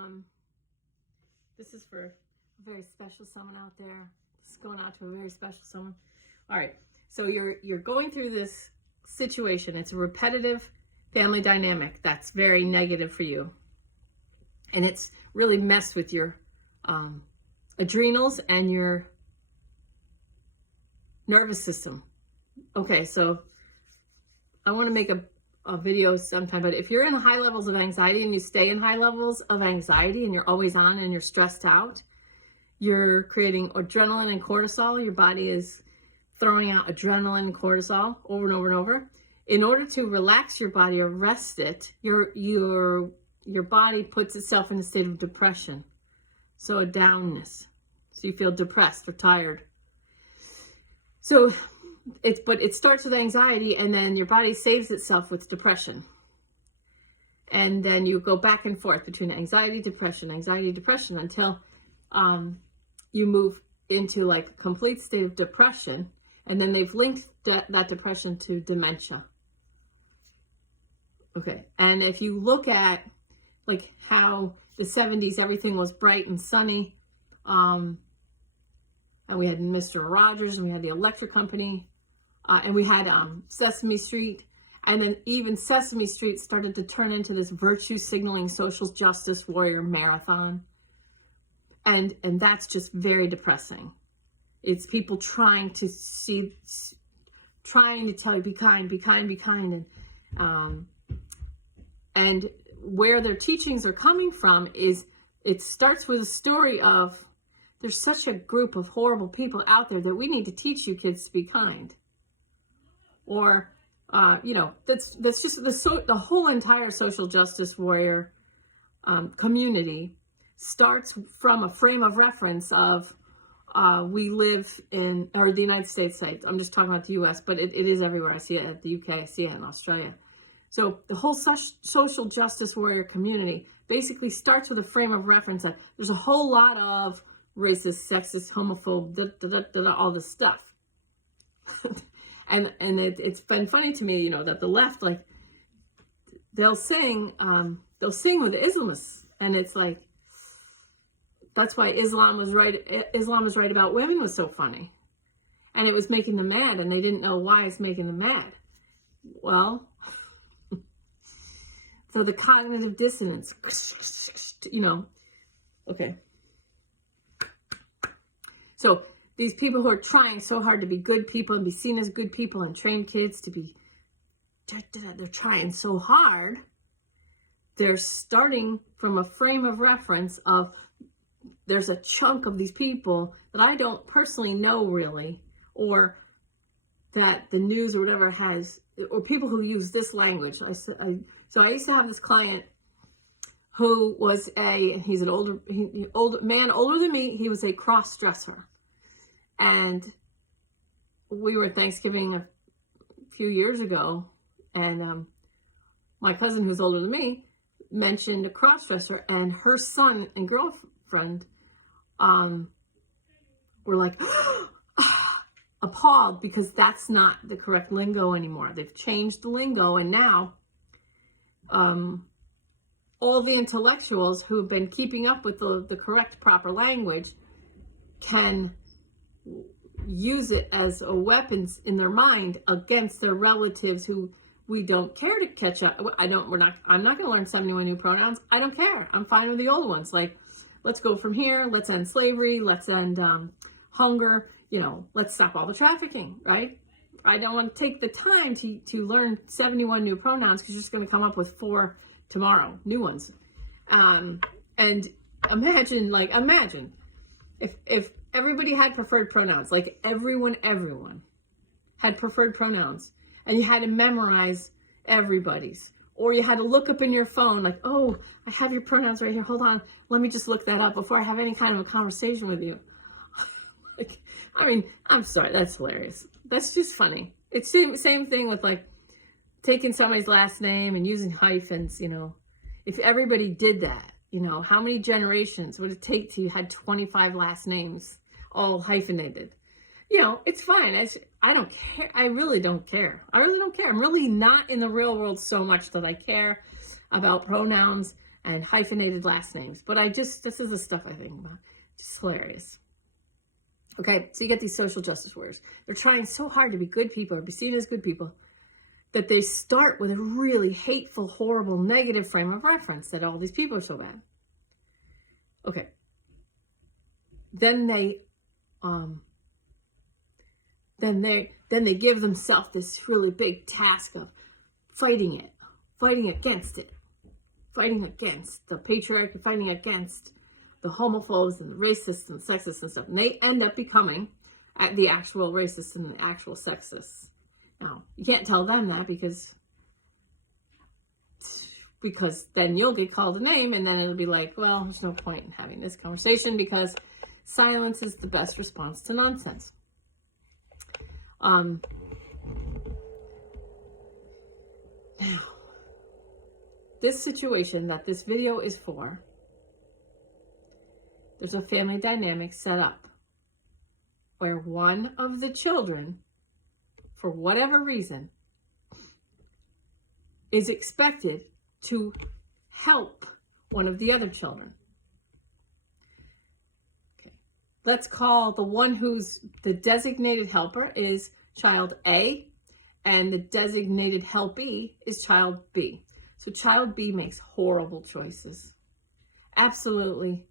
Um, this is for a very special someone out there. This is going out to a very special someone. All right. So you're going through this situation. It's a repetitive family dynamic that's very negative for you. And it's really messed with your adrenals and your nervous system. Okay, so I want to make a video sometime, but if you're in high levels of anxiety and you stay in high levels of anxiety and you're always on and you're stressed out, you're creating adrenaline and cortisol. Your body is throwing out adrenaline and cortisol over and over and over. In order to relax your body or rest it, your body puts itself in a state of depression. So a downness. So you feel depressed or tired. So but it starts with anxiety, and then your body saves itself with depression. And then you go back and forth between anxiety, depression, until you move into like a complete state of depression. And then they've linked that depression to dementia. Okay. And if you look at like how the 70s, everything was bright and sunny. And we had Mr. Rogers, and we had the electric company, and we had Sesame Street. And then even Sesame Street started to turn into this virtue signaling social justice warrior marathon. And that's just very depressing. It's people trying to tell you, be kind, be kind, be kind. And where their teachings are coming from is, it starts with a story of, there's such a group of horrible people out there that we need to teach you kids to be kind. Or, that's just the whole entire social justice warrior community starts from a frame of reference of we live in, or the United States. I'm just talking about the U.S., but it is everywhere. I see it at the UK, I see it in Australia. So the whole social justice warrior community basically starts with a frame of reference that there's a whole lot of racist, sexist, homophobe, all this stuff. and it's been funny to me, that the left, like, they'll sing with the Islamists, and it's like, that's why Islam was right about women was so funny. And it was making them mad, and they didn't know why it's making them mad. Well, so the cognitive dissonance, okay. So these people who are trying so hard to be good people and be seen as good people and train kids to be, they're trying so hard. They're starting from a frame of reference of, there's a chunk of these people that I don't personally know really, or that the news or whatever has, or people who use this language. So I used to have this client who was he's an older man, older than me. He was a cross-dresser. And we were at Thanksgiving a few years ago, and my cousin, who's older than me, mentioned a cross-dresser, and her son and girlfriend were like appalled, because that's not the correct lingo anymore. They've changed the lingo, and now all the intellectuals who have been keeping up with the correct, proper language can use it as a weapon in their mind against their relatives who we don't care to catch up. I'm not going to learn 71 new pronouns. I don't care. I'm fine with the old ones. Like, let's go from here. Let's end slavery. Let's end hunger. Let's stop all the trafficking, right? I don't want to take the time to learn 71 new pronouns, because you're just going to come up with 4 tomorrow, new ones. And imagine if everybody had preferred pronouns, like everyone had preferred pronouns, and you had to memorize everybody's, or you had to look up in your phone, like, oh, I have your pronouns right here. Hold on. Let me just look that up before I have any kind of a conversation with you. I'm sorry. That's hilarious. That's just funny. It's the same thing with like taking somebody's last name and using hyphens, if everybody did that, how many generations would it take till you had 25 last names all hyphenated? It's fine. I don't care. I really don't care. I'm really not in the real world so much that I care about pronouns and hyphenated last names. But this is the stuff I think about. Just hilarious. Okay, so you get these social justice warriors. They're trying so hard to be good people or be seen as good people that they start with a really hateful, horrible, negative frame of reference that all these people are so bad. Okay. Then they give themselves this really big task of fighting against it, fighting against the patriarchy, fighting against the homophobes and the racists and sexists and stuff. And they end up becoming the actual racists and the actual sexists. Now, you can't tell them that because then you'll get called a name, and then it'll be like, well, there's no point in having this conversation because silence is the best response to nonsense. Now, this situation that this video is for, there's a family dynamic set up where one of the children, for whatever reason, is expected to help one of the other children. Okay. Let's call the one who's the designated helper is child A, and the designated helpee is child B. So child B makes horrible choices. Absolutely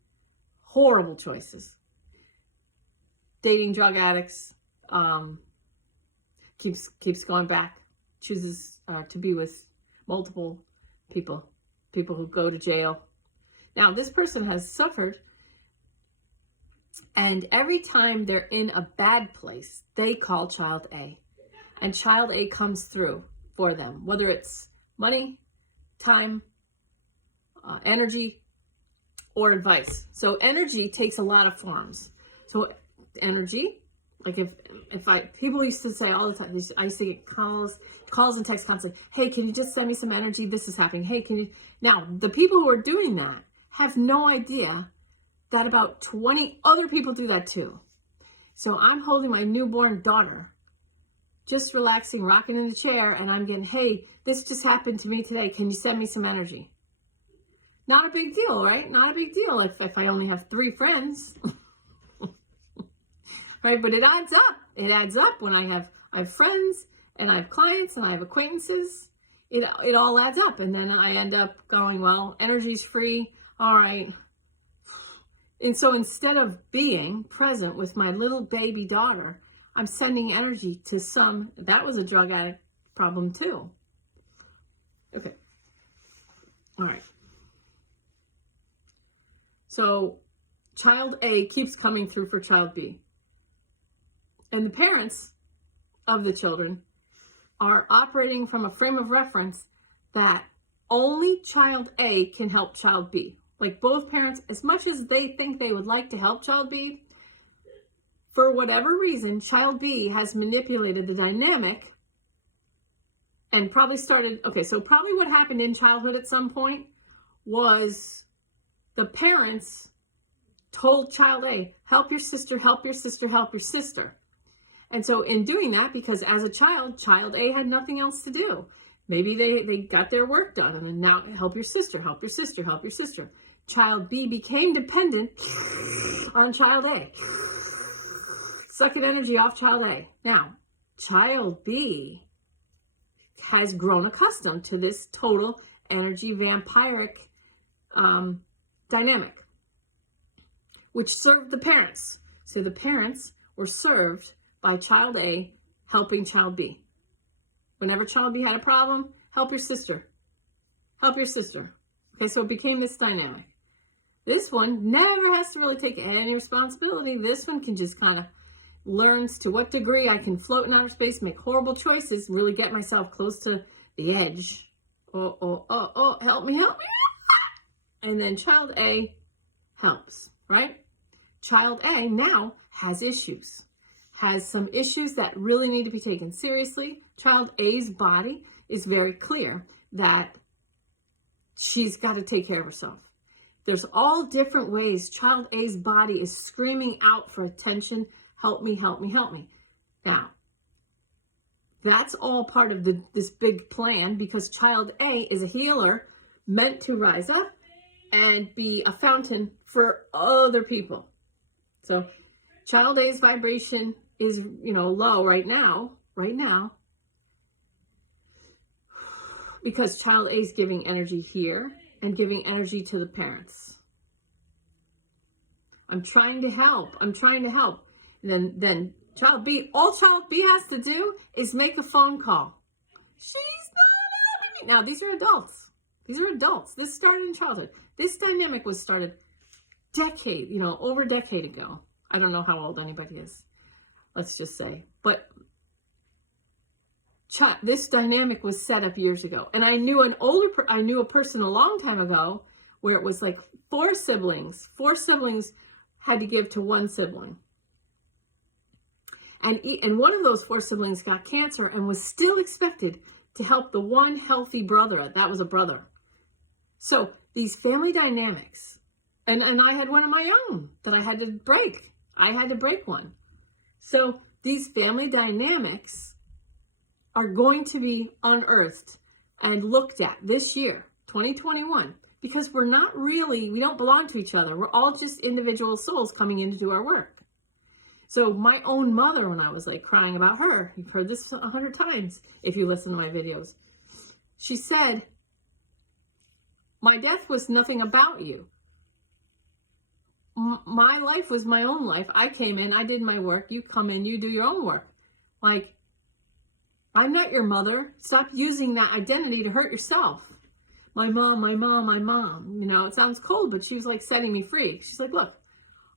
horrible choices. Dating drug addicts, keeps going back, chooses to be with multiple people who go to jail. Now, this person has suffered, and every time they're in a bad place, they call child A. And child A comes through for them, whether it's money, time, energy, or advice. So energy takes a lot of forms. So energy, like if people used to say all the time, I used to get calls and texts constantly. Hey, can you just send me some energy? This is happening. Hey, can you? Now, the people who are doing that have no idea that about 20 other people do that too. So I'm holding my newborn daughter, just relaxing, rocking in the chair, and I'm getting, hey, this just happened to me today. Can you send me some energy? Not a big deal, right? Not a big deal if I only have 3 friends. Right? But it adds up. It adds up when I have friends and I have clients and I have acquaintances. It all adds up. And then I end up going, well, energy's free. All right. And so instead of being present with my little baby daughter, I'm sending energy to that was a drug addict problem too. Okay. All right. So child A keeps coming through for child B. And the parents of the children are operating from a frame of reference that only child A can help child B. Like both parents, as much as they think they would like to help child B, for whatever reason, child B has manipulated the dynamic and probably probably what happened in childhood at some point was the parents told child A, help your sister, help your sister, help your sister. And so in doing that, because as a child A had nothing else to do. Maybe they got their work done and then now help your sister, help your sister, help your sister. Child B became dependent on child A. Sucking energy off child A. Now, child B has grown accustomed to this total energy vampiric dynamic, which served the parents. So the parents were served by child A helping child B. Whenever child B had a problem, help your sister. Help your sister. Okay, so it became this dynamic. This one never has to really take any responsibility. This one can just kind of learns to what degree I can float in outer space, make horrible choices, really get myself close to the edge. Oh, help me. And then child A helps, right? Child A now has issues. Has some issues that really need to be taken seriously. Child A's body is very clear that she's got to take care of herself. There's all different ways child A's body is screaming out for attention. Help me, help me, help me. Now, that's all part of this big plan because child A is a healer meant to rise up and be a fountain for other people. So child A's vibration is, low right now, because child A is giving energy here and giving energy to the parents. I'm trying to help. And then child B, all child B has to do is make a phone call. She's not having me. Now, these are adults. This started in childhood. This dynamic was started over a decade ago. I don't know how old anybody is, let's just say. But this dynamic was set up years ago. And I knew a person a long time ago where it was like four siblings had to give to one sibling. And one of those four siblings got cancer and was still expected to help the one healthy brother. That was a brother. So these family dynamics, and I had one of my own that I had to break. I had to break one. So these family dynamics are going to be unearthed and looked at this year, 2021, because we don't belong to each other. We're all just individual souls coming in to do our work. So my own mother, when I was like crying about her, you've heard this 100 times if you listen to my videos, she said, my death was nothing about you. My life was my own life. I came in, I did my work. You come in, you do your own work. Like, I'm not your mother. Stop using that identity to hurt yourself. My mom. It sounds cold, but she was like setting me free. She's like, look,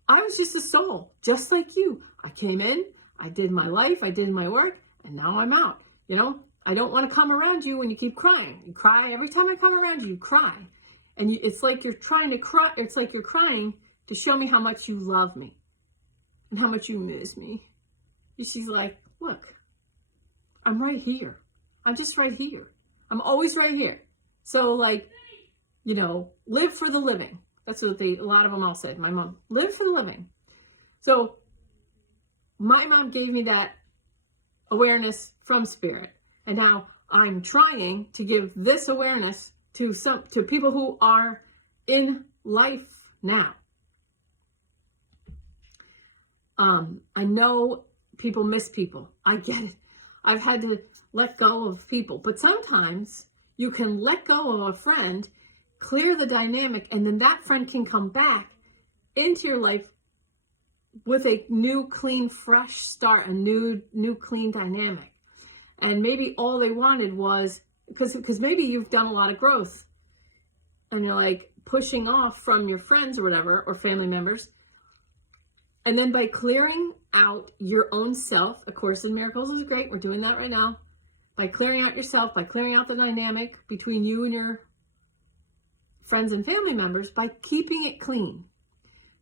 I was just a soul, just like you. I came in, I did my life, I did my work, and now I'm out. I don't want to come around you when you keep crying. You cry every time I come around you. You cry, and it's like you're trying to cry. It's like you're crying to show me how much you love me and how much you miss me. And she's like, look, I'm right here. I'm just right here. I'm always right here. So live for the living. That's what a lot of them all said. My mom, live for the living. So my mom gave me that awareness from spirit. And now I'm trying to give this awareness to people who are in life now. I know people miss people. I get it. I've had to let go of people. But sometimes you can let go of a friend, clear the dynamic, and then that friend can come back into your life with a new, clean, fresh start, a new clean dynamic. And maybe all they wanted was, because maybe you've done a lot of growth and you're like pushing off from your friends or whatever, or family members. And then by clearing out your own self, A Course in Miracles is great. We're doing that right now. By clearing out yourself, by clearing out the dynamic between you and your friends and family members, by keeping it clean,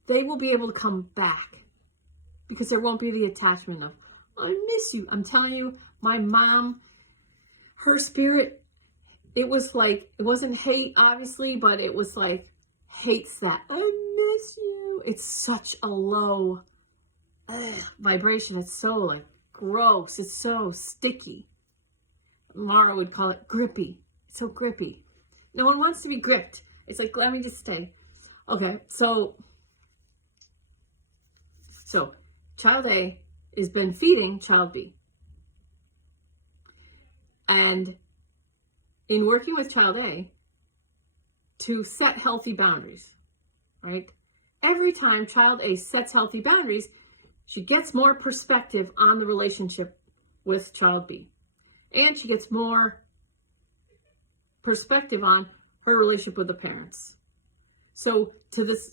they will be able to come back because there won't be the attachment of, I miss you. I'm telling you, my mom, her spirit, it was like, it wasn't hate, obviously, but it was like, hates that. I miss you. It's such a low vibration. It's so like gross. It's so sticky. Mara would call it grippy. It's so grippy. No one wants to be gripped. It's like, let me just stay. Okay, so child A has been feeding child B. And in working with child A, to set healthy boundaries, right? Every time child A sets healthy boundaries, she gets more perspective on the relationship with child B. And she gets more perspective on her relationship with the parents. So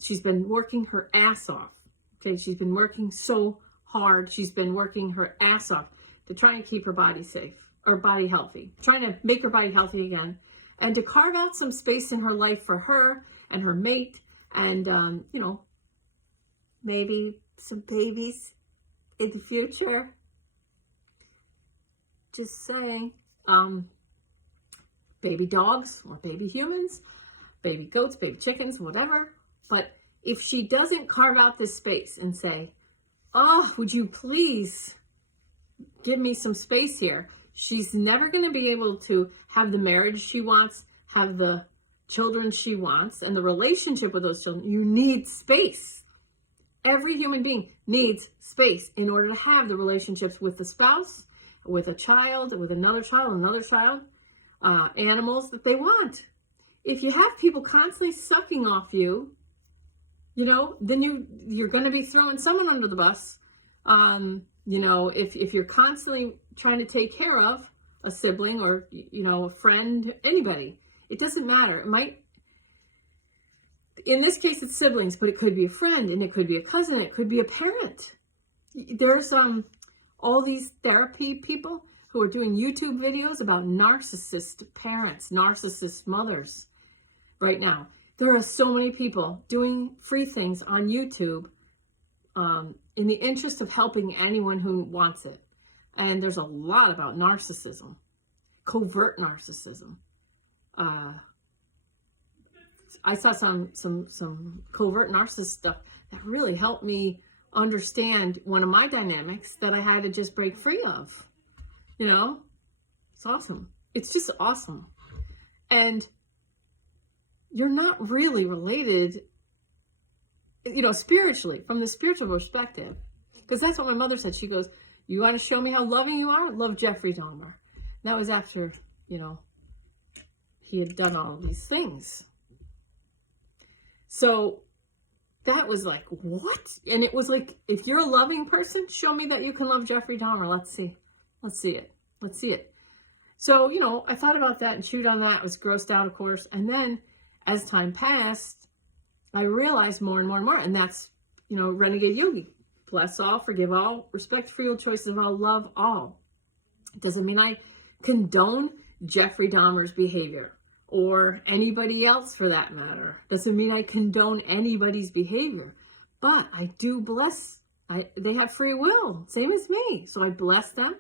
she's been working her ass off. Okay, she's been working so hard. She's been working her ass off to try and keep her body safe, or body healthy, trying to make her body healthy again, and to carve out some space in her life for her and her mate, and maybe some babies in the future. Just saying. Baby dogs or baby humans, baby goats, baby chickens, whatever. But if she doesn't carve out this space and say, oh, would you please give me some space here? She's never going to be able to have the marriage she wants, have the children she wants and the relationship with those children, you need space. Every human being needs space in order to have the relationships with the spouse, with a child, with another child, animals that they want. If you have people constantly sucking off you, then you're going to be throwing someone under the bus. If you're constantly trying to take care of a sibling or, a friend, anybody, it doesn't matter. It might, in this case, it's siblings, but it could be a friend, and it could be a cousin, it could be a parent. There's all these therapy people who are doing YouTube videos about narcissist parents, narcissist mothers right now. There are so many people doing free things on YouTube in the interest of helping anyone who wants it. And there's a lot about narcissism, covert narcissism. I saw some covert narcissist stuff that really helped me understand one of my dynamics that I had to just break free of. It's awesome. It's just awesome. And you're not really related, spiritually, from the spiritual perspective. Because that's what my mother said. She goes, you want to show me how loving you are? Love Jeffrey Dahmer. And that was after, he had done all of these things. So that was like, what? And it was like, if you're a loving person, show me that you can love Jeffrey Dahmer. Let's see it. So, I thought about that and chewed on that. I was grossed out, of course. And then as time passed, I realized more and more and more. And that's, Renegade Yogi. Bless all, forgive all, respect free will choices of all, love all. It doesn't mean I condone Jeffrey Dahmer's behavior or anybody else for that matter. Doesn't mean I condone anybody's behavior. But I do bless. They have free will, same as me. So I bless them.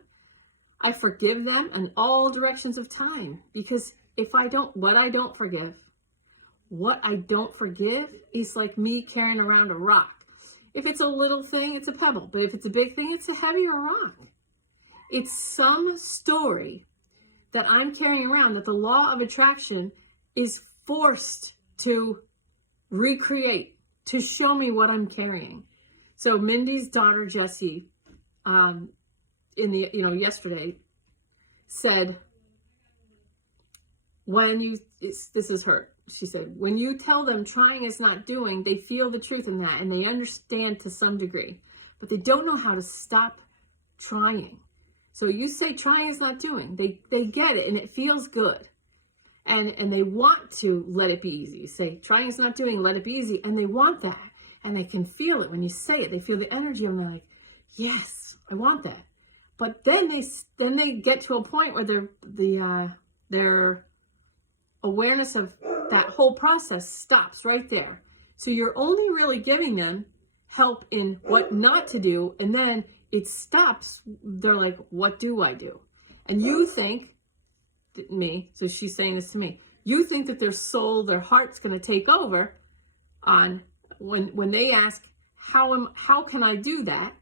I forgive them in all directions of time. Because what I don't forgive is like me carrying around a rock. If it's a little thing, it's a pebble. But if it's a big thing, it's a heavier rock. It's some story that I'm carrying around that the law of attraction is forced to recreate, to show me what I'm carrying. So Mindy's daughter, Jessie, yesterday said, this is her. She said, when you tell them trying is not doing, they feel the truth in that and they understand to some degree, but they don't know how to stop trying. So you say trying is not doing, they get it and it feels good. And they want to let it be easy. You say trying is not doing, let it be easy. And they want that. And they can feel it when you say it. They feel the energy and they're like, yes, I want that. But then they get to a point where their awareness of that whole process stops right there. So you're only really giving them help in what not to do, and then it stops. They're like, what do I do? And you think, so she's saying this to me, you think that their soul, their heart's going to take over on when they ask, how can I do that?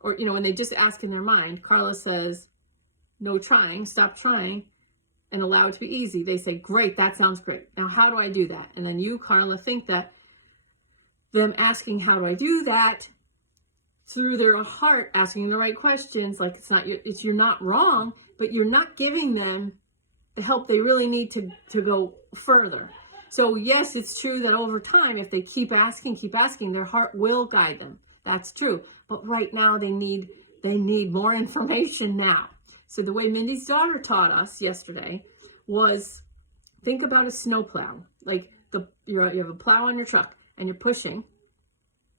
Or, when they just ask in their mind, Carla says, no trying, stop trying, and allow it to be easy. They say, great, that sounds great. Now, how do I do that? And then you, Carla, think that them asking, how do I do that, through their heart, asking the right questions, like you're not wrong, but you're not giving them the help they really need to go further. So yes, it's true that over time, if they keep asking, their heart will guide them. That's true. But right now they need more information now. So the way Mindy's daughter taught us yesterday was, think about a snowplow. Like you have a plow on your truck and you're pushing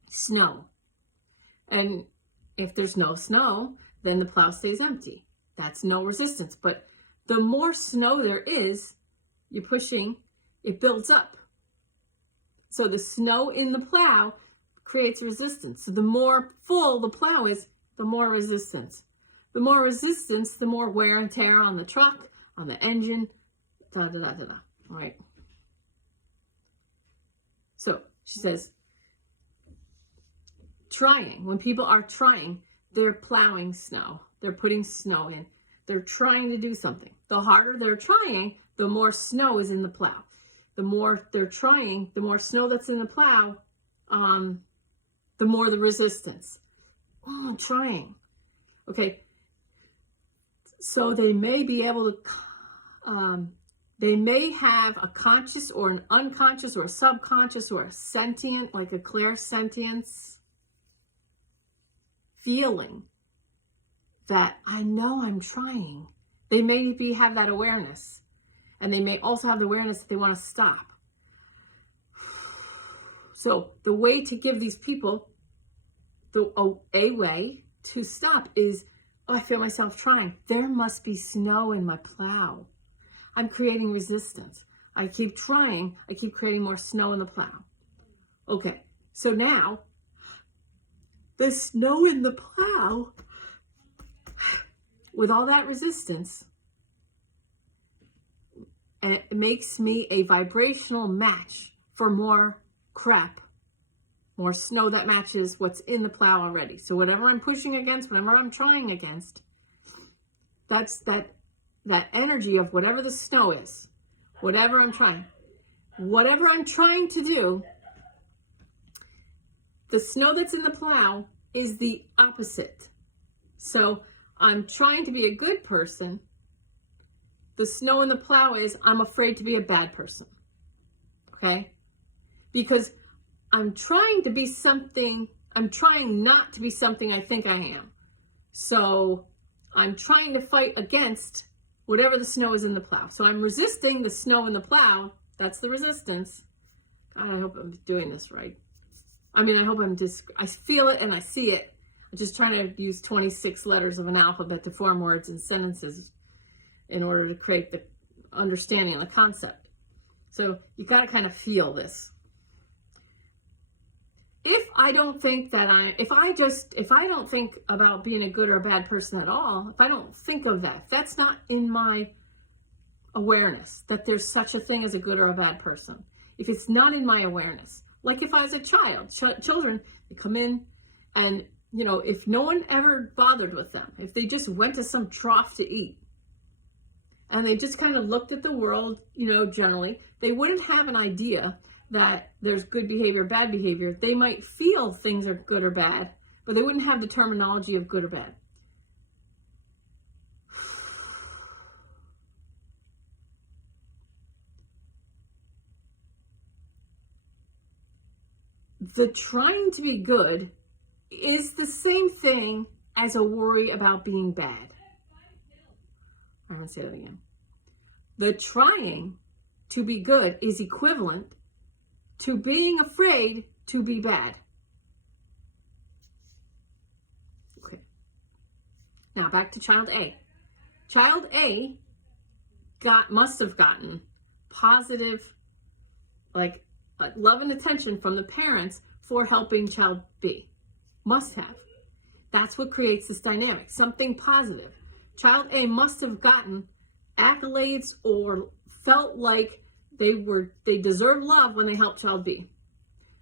snow. And if there's no snow, then the plow stays empty. That's no resistance. But the more snow there is, you're pushing, it builds up. So the snow in the plow creates resistance. So the more full the plow is, the more resistance. The more resistance, the more wear and tear on the truck, on the engine, All right. So she says, trying. When people are trying, they're plowing snow. They're putting snow in. They're trying to do something. The harder they're trying, the more snow is in the plow. The more they're trying, the more snow that's in the plow, the more the resistance. Oh, I'm trying. Okay. So they may be able to, they may have a conscious or an unconscious or a subconscious or a sentient, like a clairsentience feeling that I know I'm trying. They may have that awareness. And they may also have the awareness that they want to stop. So the way to give these people a way to stop is, oh, I feel myself trying. There must be snow in my plow. I'm creating resistance. I keep trying. I keep creating more snow in the plow. Okay, so now the snow in the plow, with all that resistance, and it makes me a vibrational match for more crap, more snow that matches what's in the plow already. So whatever I'm pushing against, whatever I'm trying against, that's that energy of whatever the snow is, whatever I'm trying to do, the snow that's in the plow is the opposite. So I'm trying to be a good person. The snow in the plow is I'm afraid to be a bad person. Okay? Because I'm trying to be something, I'm trying not to be something I think I am. So I'm trying to fight against whatever the snow is in the plow. So I'm resisting the snow in the plow. That's the resistance. God, I hope I'm doing this right. I mean, I hope I feel it and I see it. I'm just trying to use 26 letters of an alphabet to form words and sentences in order to create the understanding of the concept. So you got to kind of feel this. If I don't think about being a good or a bad person at all, if I don't think of that, if that's not in my awareness, that there's such a thing as a good or a bad person, if it's not in my awareness, like if I was a child, children, they come in and, you know, if no one ever bothered with them, if they just went to some trough to eat, and they just kind of looked at the world, you know, generally, they wouldn't have an idea that there's good behavior, bad behavior. They might feel things are good or bad, but they wouldn't have the terminology of good or bad. The trying to be good is the same thing as a worry about being bad. I'm going to say that again. The trying to be good is equivalent to being afraid to be bad. Okay. Now back to child A. Child A must have gotten positive, like love and attention from the parents for helping child B. Must have. That's what creates this dynamic. Something positive. Child A must have gotten accolades or felt like they deserved love when they helped child B.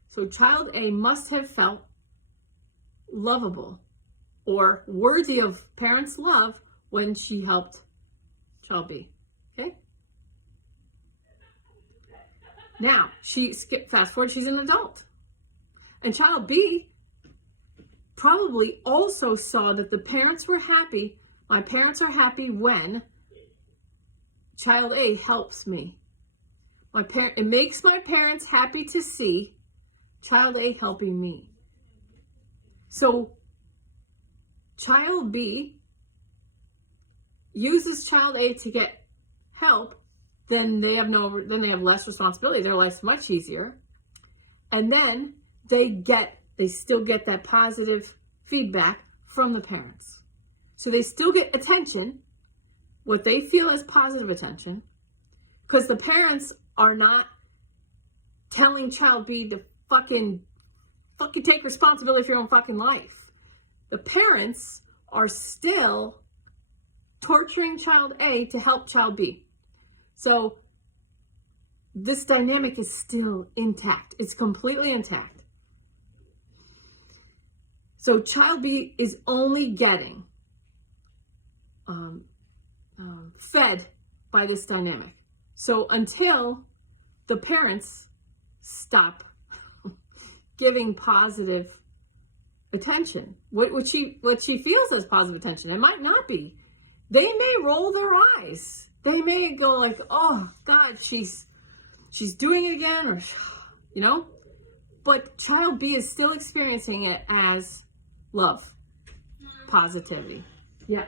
So child A must have felt lovable or worthy of parents' love when she helped child B. Okay? Now, fast forward, she's an adult. And child B probably also saw that the parents were happy. My parents are happy when child A helps me. It makes my parents happy to see child A helping me. So child B uses child A to get help, then they have less responsibility. Their life's much easier. And then they still get that positive feedback from the parents. So they still get attention, what they feel as positive attention, because the parents are not telling child B to fucking take responsibility for your own fucking life. The parents are still torturing child A to help child B. So this dynamic is still intact. It's completely intact. So child B is only getting fed by this dynamic. So until the parents stop giving positive attention, what she feels as positive attention, it might not be. They may roll their eyes. They may go like, oh God, she's doing it again, or you know, but child B is still experiencing it as love, positivity. Yeah.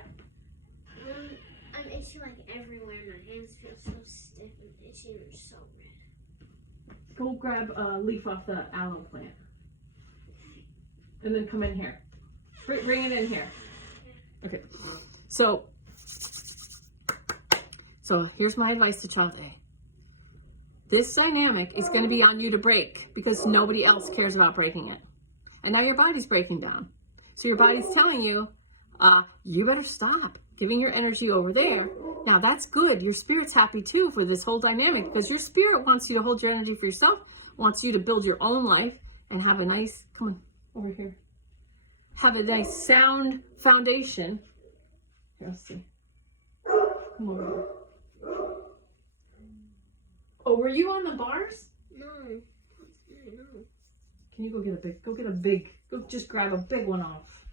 I'm itching like everywhere. My hands feel so stiff and itchy and so red. Go grab a leaf off the aloe plant. And then come in here. Bring it in here. Okay. So here's my advice to child A. This dynamic is going to be on you to break because nobody else cares about breaking it. And now your body's breaking down. So your body's telling you, you better stop giving your energy over there. Now that's good. Your spirit's happy too for this whole dynamic because your spirit wants you to hold your energy for yourself, wants you to build your own life and have a nice, come on, over here. Have a nice sound foundation. Here, let's see. Come over here. Oh, were you on the bars? No. Can you go just grab a big one off.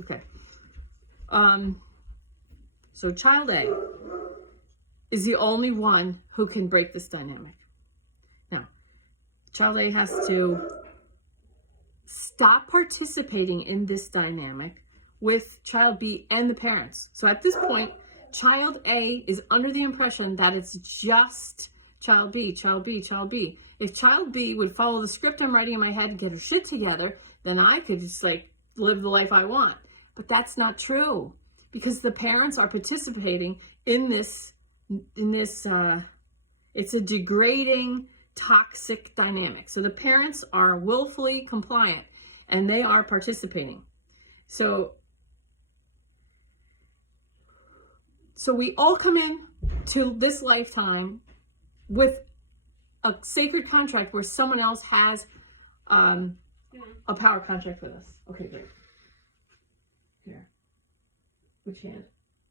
Okay. So child A is the only one who can break this dynamic. Now, child A has to stop participating in this dynamic with child B and the parents. So at this point, child A is under the impression that it's just child B, child B, child B. If child B would follow the script I'm writing in my head and get her shit together, then I could just like live the life I want. But that's not true because the parents are participating in this, it's a degrading, toxic dynamic. So the parents are willfully compliant and they are participating. So we all come in to this lifetime with a sacred contract where someone else has a power contract with us. Okay, great. Here. Which hand?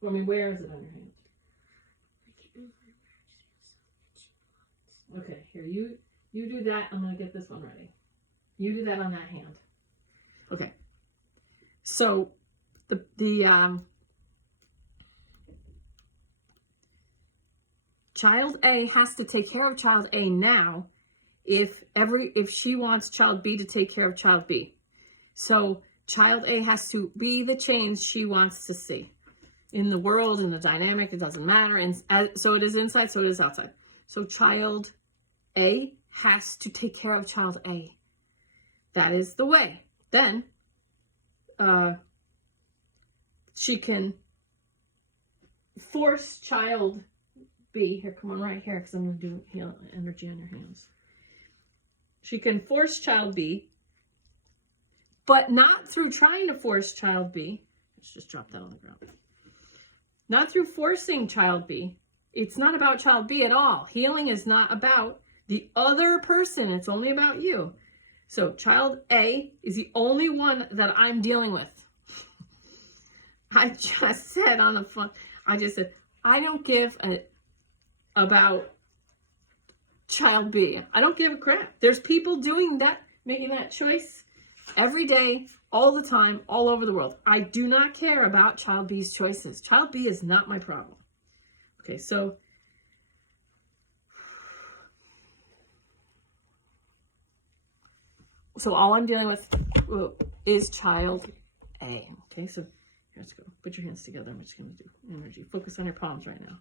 I mean, where is it on your hand? Okay, here, you do that. I'm going to get this one ready. You do that on that hand. Okay. So the child A has to take care of child A now if she wants child B to take care of child B. So child A has to be the change she wants to see in the world, in the dynamic, it doesn't matter. And so it is inside, so it is outside. So child A has to take care of child A. That is the way. Then she can force child B, here, come on right here, because I'm going to do heal energy on your hands. She can force child B, but not through trying to force child B. Let's just drop that on the ground. Not through forcing child B. It's not about child B at all. Healing is not about the other person. It's only about you. So child A is the only one that I'm dealing with. I just said on the phone, I don't give about child B. I don't give a crap. There's people doing that, making that choice every day, all the time, all over the world. I do not care about child B's choices. Child B is not my problem. Okay, so all I'm dealing with is child A. Okay, so let's go. Put your hands together. I'm just going to do energy. Focus on your palms right now.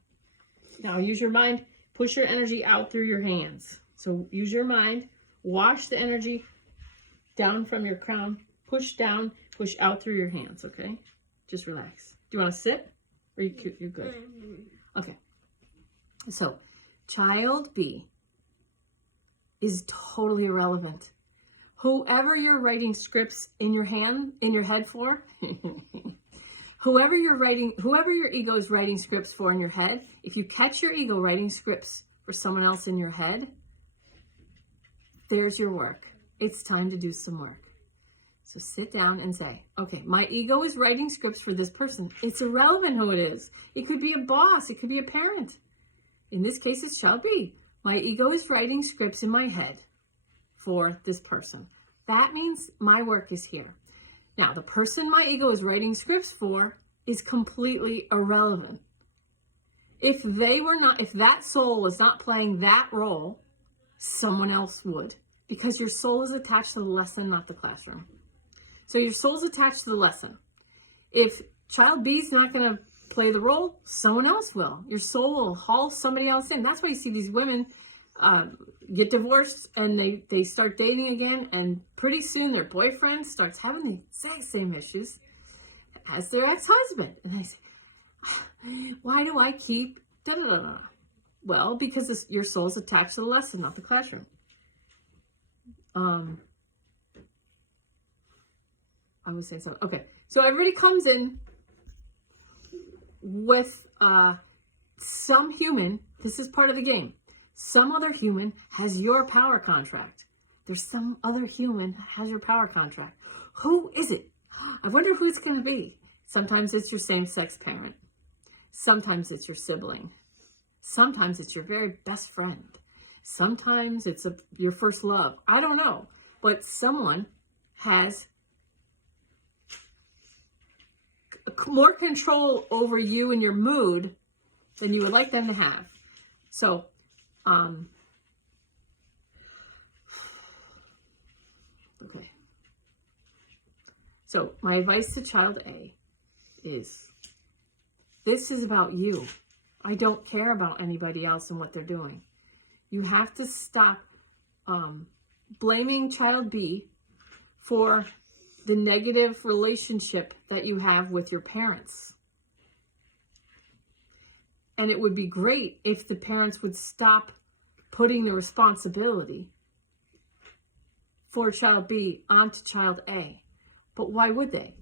Now use your mind. Push your energy out through your hands. So use your mind. Wash the energy down from your crown. Push down. Push out through your hands. Okay? Just relax. Do you want to sit? Or you're good? Okay. So child B is totally irrelevant. Whoever you're writing scripts in your head for, whoever your ego is writing scripts for in your head, if you catch your ego writing scripts for someone else in your head, there's your work. It's time to do some work. So sit down and say, okay, my ego is writing scripts for this person. It's irrelevant who it is. It could be a boss. It could be a parent. In this case, it's child B. My ego is writing scripts in my head for this person. That means my work is here. Now, the person my ego is writing scripts for is completely irrelevant. If that soul was not playing that role, someone else would, because your soul is attached to the lesson, not the classroom. So your soul's attached to the lesson. If child B is not going to play the role, someone else will. Your soul will haul somebody else in. That's why you see these women get divorced and they start dating again, and pretty soon their boyfriend starts having the exact same issues as their ex-husband. And they say, why do I keep da-da-da-da? Well, because your soul's attached to the lesson, not the classroom. I was saying something. Okay, so everybody comes in with some human. This is part of the game. Some other human has your power contract. There's some other human that has your power contract. Who is it? I wonder who it's going to be. Sometimes it's your same-sex parent. Sometimes it's your sibling. Sometimes it's your very best friend. Sometimes it's your first love. I don't know. But someone has more control over you and your mood than you would like them to have. So, okay. So my advice to child A is, this is about you. I don't care about anybody else and what they're doing. You have to stop blaming child B for the negative relationship that you have with your parents. And it would be great if the parents would stop putting the responsibility for child B onto child A. But why would they?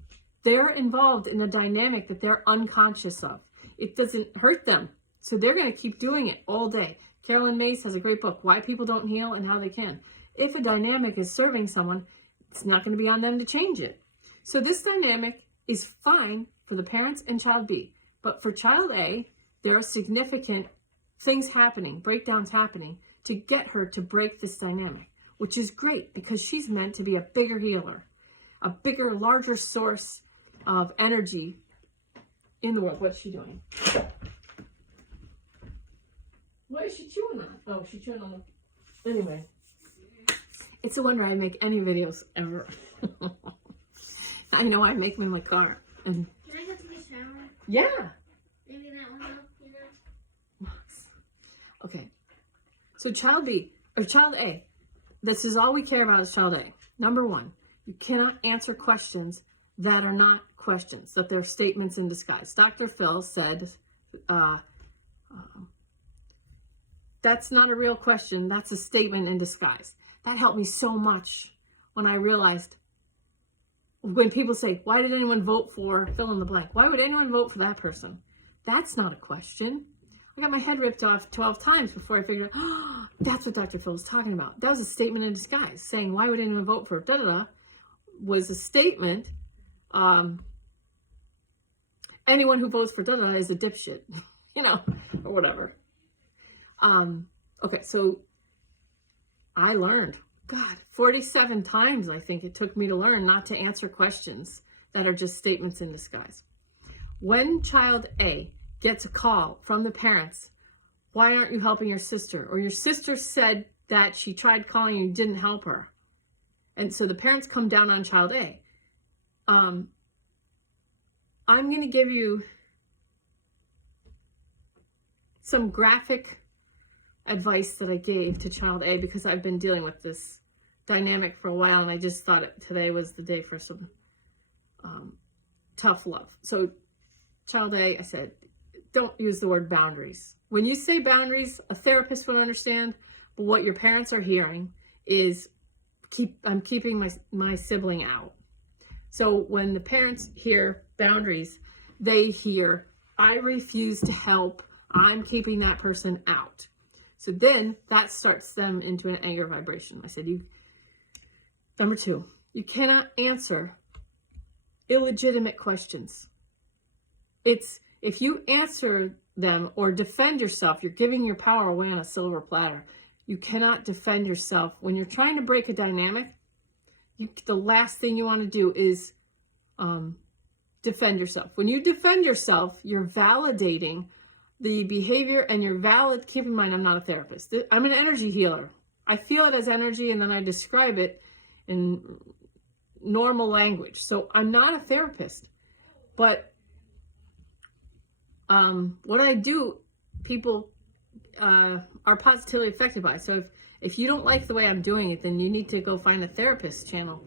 They're involved in a dynamic that they're unconscious of. It doesn't hurt them. So they're going to keep doing it all day. Carolyn Mace has a great book, Why People Don't Heal and How They Can. If a dynamic is serving someone, it's not going to be on them to change it. So this dynamic is fine for the parents and child B. But for child A, there are significant things happening, breakdowns happening, to get her to break this dynamic, which is great because she's meant to be a bigger healer, a bigger, larger source of energy in the world. What's she doing? What is she chewing on? Oh, she's chewing on the... Anyway. It's a wonder I make any videos ever. I know I make them in my car. And can I go take a shower? Yeah. Maybe that one help, you know? Okay. So child B, or child A, this is all we care about is child A. Number one, you cannot answer questions that are not questions, that they're statements in disguise. Dr. Phil said, that's not a real question, that's a statement in disguise. That helped me so much when I realized, when people say, why did anyone vote for fill in the blank? Why would anyone vote for that person? That's not a question. I got my head ripped off 12 times before I figured out, oh, that's what Dr. Phil was talking about. That was a statement in disguise. Saying, why would anyone vote for da-da-da, was a statement. Anyone who votes for da-da is a dipshit, you know, or whatever. Okay, so I learned, God, 47 times I think it took me to learn not to answer questions that are just statements in disguise. When child A gets a call from the parents, why aren't you helping your sister? Or your sister said that she tried calling you, didn't help her. And so the parents come down on child A. I'm going to give you some graphic advice that I gave to child A because I've been dealing with this dynamic for a while, and I just thought today was the day for some tough love. So child A, I said, don't use the word boundaries. When you say boundaries, a therapist would understand, but what your parents are hearing is I'm keeping my sibling out. So when the parents hear boundaries, they hear, I refuse to help, I'm keeping that person out. So then that starts them into an anger vibration. I said, number two, you cannot answer illegitimate questions. If you answer them or defend yourself. You're giving your power away on a silver platter. You cannot defend yourself. When you're trying to break a dynamic, the last thing you want to do is defend yourself. When you defend yourself, you're validating the behavior, and you're keep in mind, I'm not a therapist. I'm an energy healer. I feel it as energy, and then I describe it in normal language. So I'm not a therapist, but what I do, people are positively affected by. So if you don't like the way I'm doing it, then you need to go find a therapist channel.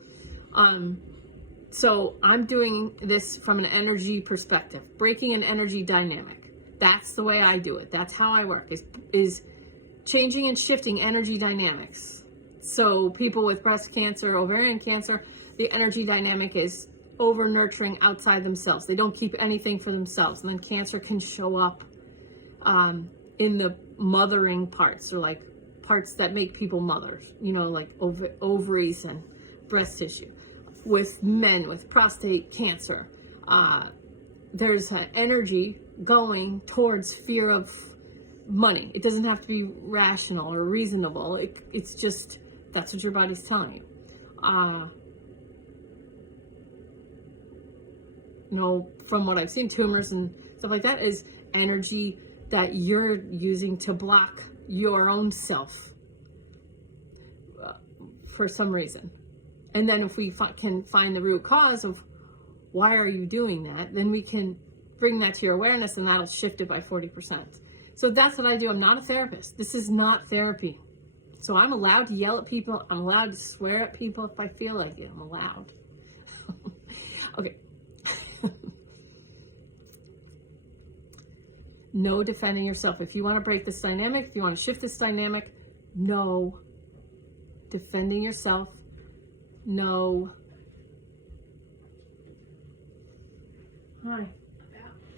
So I'm doing this from an energy perspective, breaking an energy dynamic. That's the way I do it. That's how I work, is changing and shifting energy dynamics. So people with breast cancer, ovarian cancer, the energy dynamic is over nurturing outside themselves. They don't keep anything for themselves. And then cancer can show up in the mothering parts, or like parts that make people mothers, you know, like ovaries and breast tissue. With men with prostate cancer, there's an energy going towards fear of money. It doesn't have to be rational or reasonable. It's just, that's what your body's telling you. You know, from what I've seen, tumors and stuff like that is energy that you're using to block your own self for some reason. And then if we can find the root cause of why are you doing that, then we can bring that to your awareness, and that'll shift it by 40%. So that's what I do. I'm not a therapist. This is not therapy. So I'm allowed to yell at people. I'm allowed to swear at people if I feel like it. I'm allowed. Okay. No defending yourself. If you want to break this dynamic, if you want to shift this dynamic, no defending yourself. No. Hi.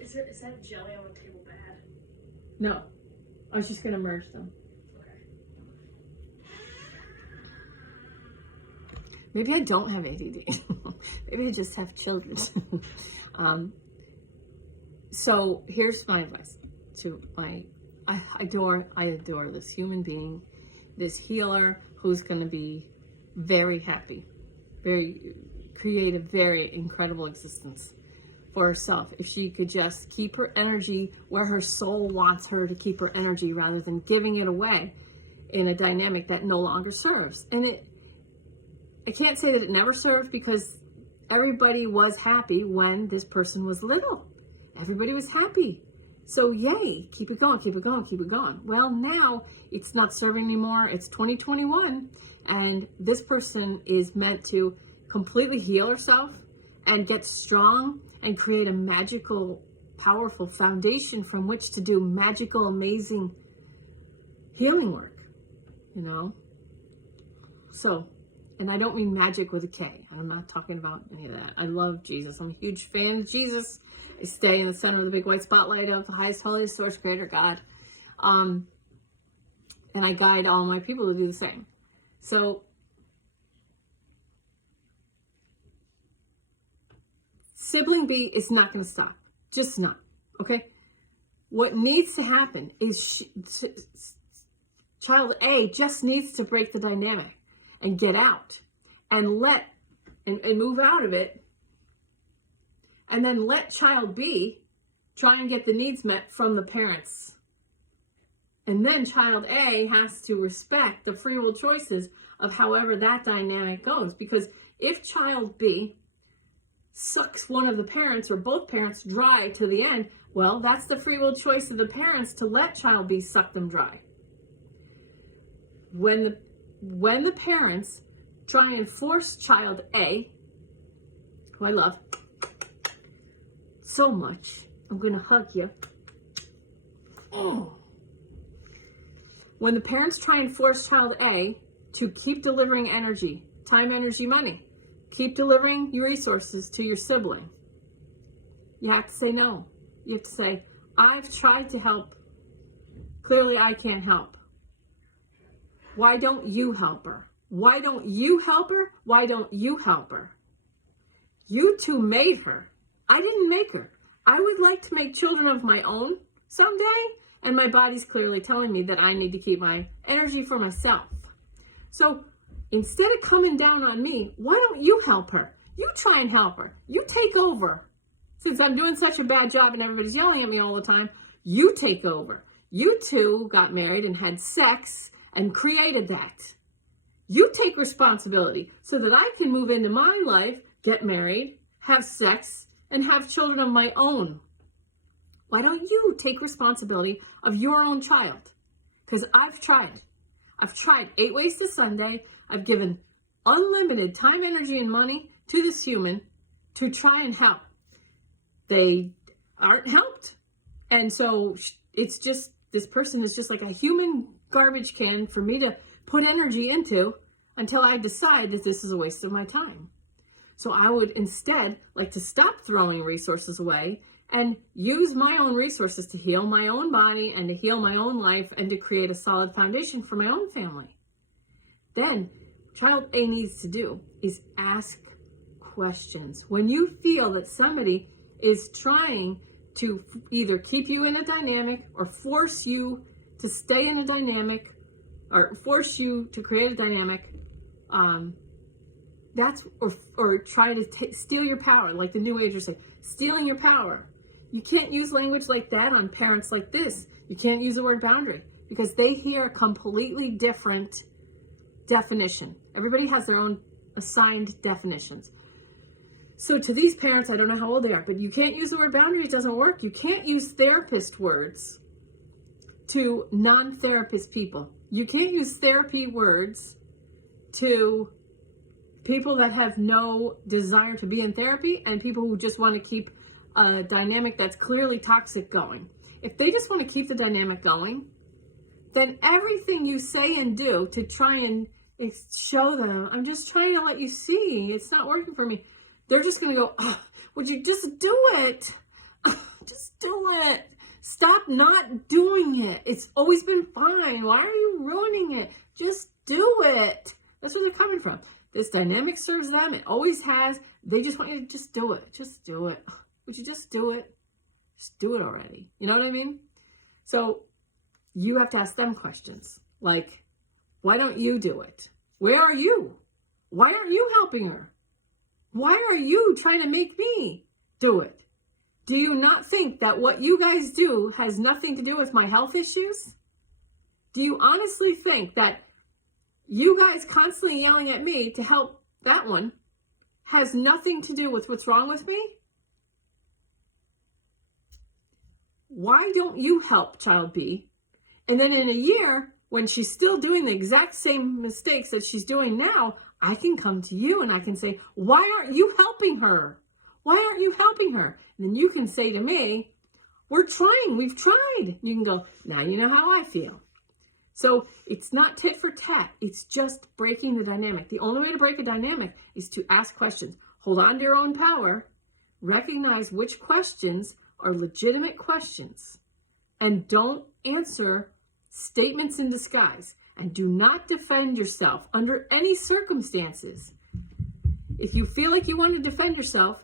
Is that jelly on the table bad? No. I was just going to merge them. Okay. Maybe I don't have ADD. Maybe I just have children. So here's my advice to I adore this human being, this healer who's going to be very happy, create a very incredible existence for herself if she could just keep her energy where her soul wants her to keep her energy, rather than giving it away in a dynamic that no longer serves. And I can't say that it never served, because everybody was happy when this person was little. Everybody was happy. So yay, keep it going, keep it going, keep it going. Well, now it's not serving anymore. It's 2021, and this person is meant to completely heal herself and get strong and create a magical, powerful foundation from which to do magical, amazing healing work, you know? So, and I don't mean magic with a K. I'm not talking about any of that. I love Jesus. I'm a huge fan of Jesus. I stay in the center of the big white spotlight of the highest, holiest source, creator God. And I guide all my people to do the same. So, sibling B is not going to stop. Just not. Okay? What needs to happen is child A just needs to break the dynamic and get out and and move out of it, and then let child B try and get the needs met from the parents. And then child A has to respect the free will choices of however that dynamic goes. Because if child B sucks one of the parents or both parents dry to the end, well, that's the free will choice of the parents to let child B suck them dry. When the parents try and force child A, who I love so much, I'm going to hug you. Oh. When the parents try and force child A to keep delivering energy, time, energy, money, keep delivering your resources to your sibling, you have to say no. You have to say, I've tried to help. Clearly, I can't help. Why don't you help her? Why don't you help her? Why don't you help her? You two made her. I didn't make her. I would like to make children of my own someday. And my body's clearly telling me that I need to keep my energy for myself. So instead of coming down on me, why don't you help her? You try and help her. You take over. Since I'm doing such a bad job and everybody's yelling at me all the time, you take over. You two got married and had sex and created that. You take responsibility so that I can move into my life, get married, have sex, and have children of my own. Why don't you take responsibility of your own child? Because I've tried. I've tried 8 ways to Sunday. I've given unlimited time, energy, and money to this human to try and help. They aren't helped. And so it's just, this person is just like a human garbage can for me to put energy into until I decide that this is a waste of my time. So I would instead like to stop throwing resources away and use my own resources to heal my own body and to heal my own life and to create a solid foundation for my own family. Then child A needs to do is ask questions. When you feel that somebody is trying to either keep you in a dynamic or force you to stay in a dynamic or force you to create a dynamic, or try to steal your power, like the New Agers say, stealing your power. You can't use language like that on parents like this. You can't use the word boundary because they hear a completely different definition. Everybody has their own assigned definitions. So to these parents, I don't know how old they are, but you can't use the word boundary. It doesn't work. You can't use therapist words to non-therapist people. You can't use therapy words to people that have no desire to be in therapy and people who just want to keep a dynamic that's clearly toxic going. If they just want to keep the dynamic going, then everything you say and do to try and show them, I'm just trying to let you see, it's not working for me. They're just going to go, oh, would you just do it? Just do it. Stop not doing it. It's always been fine. Why are you ruining it? Just do it. That's where they're coming from. This dynamic serves them. It always has. They just want you to just do it. Just do it. Would you just do it? Just do it already. You know what I mean? So you have to ask them questions like, why don't you do it? Where are you? Why aren't you helping her? Why are you trying to make me do it? Do you not think that what you guys do has nothing to do with my health issues? Do you honestly think that you guys constantly yelling at me to help that one has nothing to do with what's wrong with me? Why don't you help child B? And then in a year, when she's still doing the exact same mistakes that she's doing now, I can come to you and I can say, why aren't you helping her? Why aren't you helping her? And then you can say to me, we're trying, we've tried. You can go, now you know how I feel. So it's not tit for tat. It's just breaking the dynamic. The only way to break a dynamic is to ask questions. Hold on to your own power. Recognize which questions are legitimate questions. And don't answer statements in disguise. And do not defend yourself under any circumstances. If you feel like you want to defend yourself,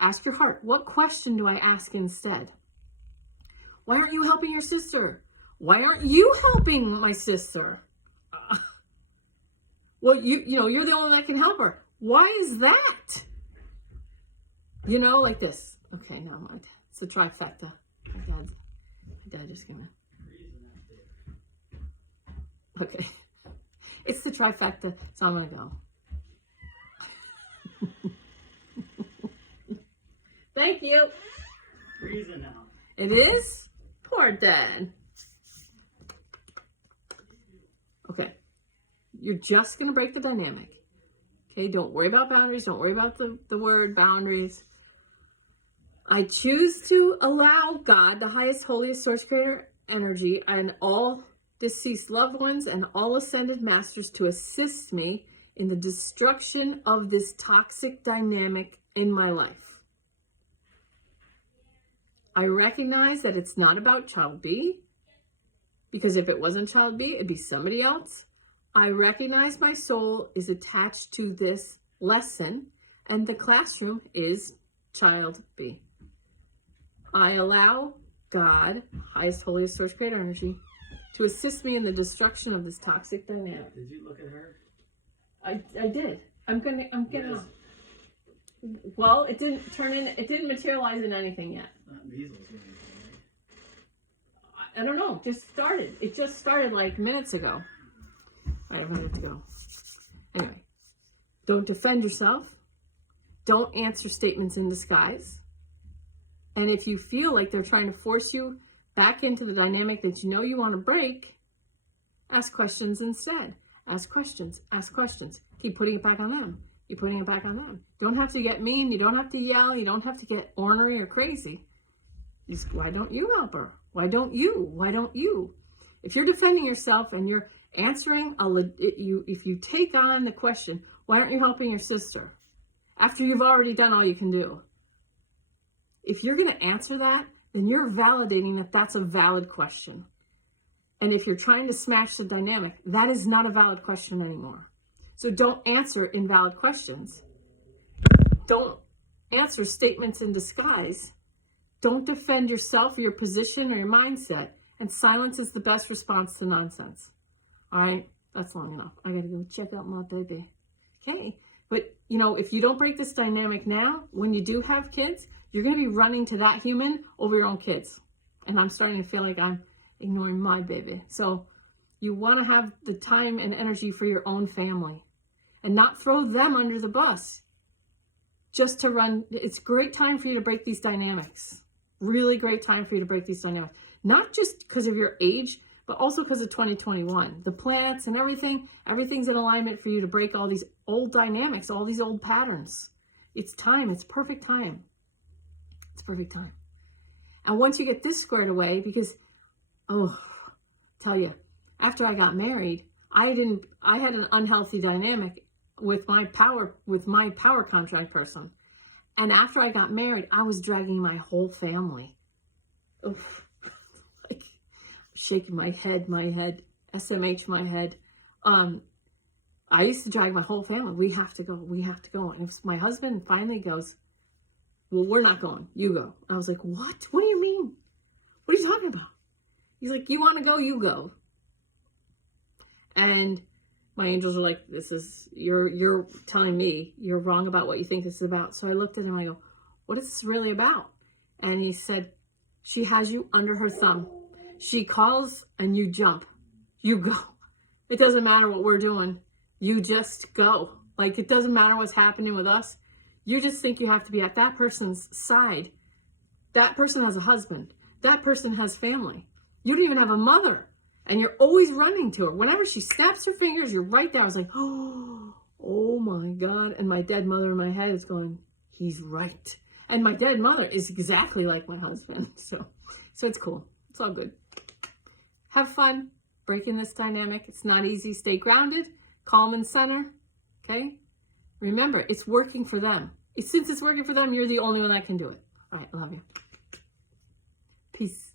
ask your heart, what question do I ask instead? Why aren't you helping your sister? Why aren't you helping my sister? Well, you're the only one that can help her. Why is that? Like this. Okay, now it's a trifecta. My dad just gonna. Okay. It's the trifecta, so I'm gonna go. Thank you. Freezing out. It is? Poor Dad. Okay. You're just going to break the dynamic. Okay, don't worry about boundaries. Don't worry about the word boundaries. I choose to allow God, the highest, holiest source creator energy, and all deceased loved ones and all ascended masters to assist me in the destruction of this toxic dynamic in my life. I recognize that it's not about child B, because if it wasn't child B, it'd be somebody else. I recognize my soul is attached to this lesson, and the classroom is child B. I allow God, highest, holiest source, creator energy, to assist me in the destruction of this toxic dynamic. Did you look at her? I did. I'm gonna. Yes. Well, it didn't materialize in anything yet. Not measles or anything, right? I don't know. It just started like minutes ago. I don't have to go. Anyway, don't defend yourself. Don't answer statements in disguise. And if you feel like they're trying to force you back into the dynamic that you know you want to break, ask questions instead. Ask questions. Ask questions. Keep putting it back on them. Keep putting it back on them. Don't have to get mean. You don't have to yell. You don't have to get ornery or crazy. Just, why don't you help her? Why don't you? Why don't you? If you're defending yourself and you're answering, if you take on the question, why aren't you helping your sister? After you've already done all you can do. If you're going to answer that, then you're validating that that's a valid question. And if you're trying to smash the dynamic, that is not a valid question anymore. So don't answer invalid questions. Don't answer statements in disguise. Don't defend yourself or your position or your mindset. And silence is the best response to nonsense. All right, that's long enough. I got to go check out my baby. Okay, but if you don't break this dynamic now, when you do have kids, you're going to be running to that human over your own kids. And I'm starting to feel like I'm ignoring my baby. So you want to have the time and energy for your own family and not throw them under the bus just to run. It's a great time for you to break these dynamics. Really great time for you to break these dynamics. Not just because of your age, but also because of 2021. The planets and everything's in alignment for you to break all these old dynamics, all these old patterns. It's time. It's perfect time. It's perfect time. And once you get this squared away, because, tell you, after I got married, I had an unhealthy dynamic with my power contract person. And after I got married, I was dragging my whole family. Like shaking my head, SMH my head. I used to drag my whole family. We have to go. And if my husband finally goes, well, we're not going. You go. I was like, what? What do you mean? What are you talking about? He's like, you want to go? You go. And my angels are like, you're telling me you're wrong about what you think this is about. So I looked at him, I go, what is this really about? And he said, she has you under her thumb. She calls and you jump. You go. It doesn't matter what we're doing. You just go. Like, it doesn't matter what's happening with us. You just think you have to be at that person's side. That person has a husband. That person has family. You don't even have a mother. And you're always running to her. Whenever she snaps her fingers, you're right there. I was like, oh my God. And my dead mother in my head is going, he's right. And my dead mother is exactly like my husband. So it's cool. It's all good. Have fun breaking this dynamic. It's not easy. Stay grounded, calm and center. Okay? Remember, it's working for them. Since it's working for them, you're the only one that can do it. All right, I love you. Peace.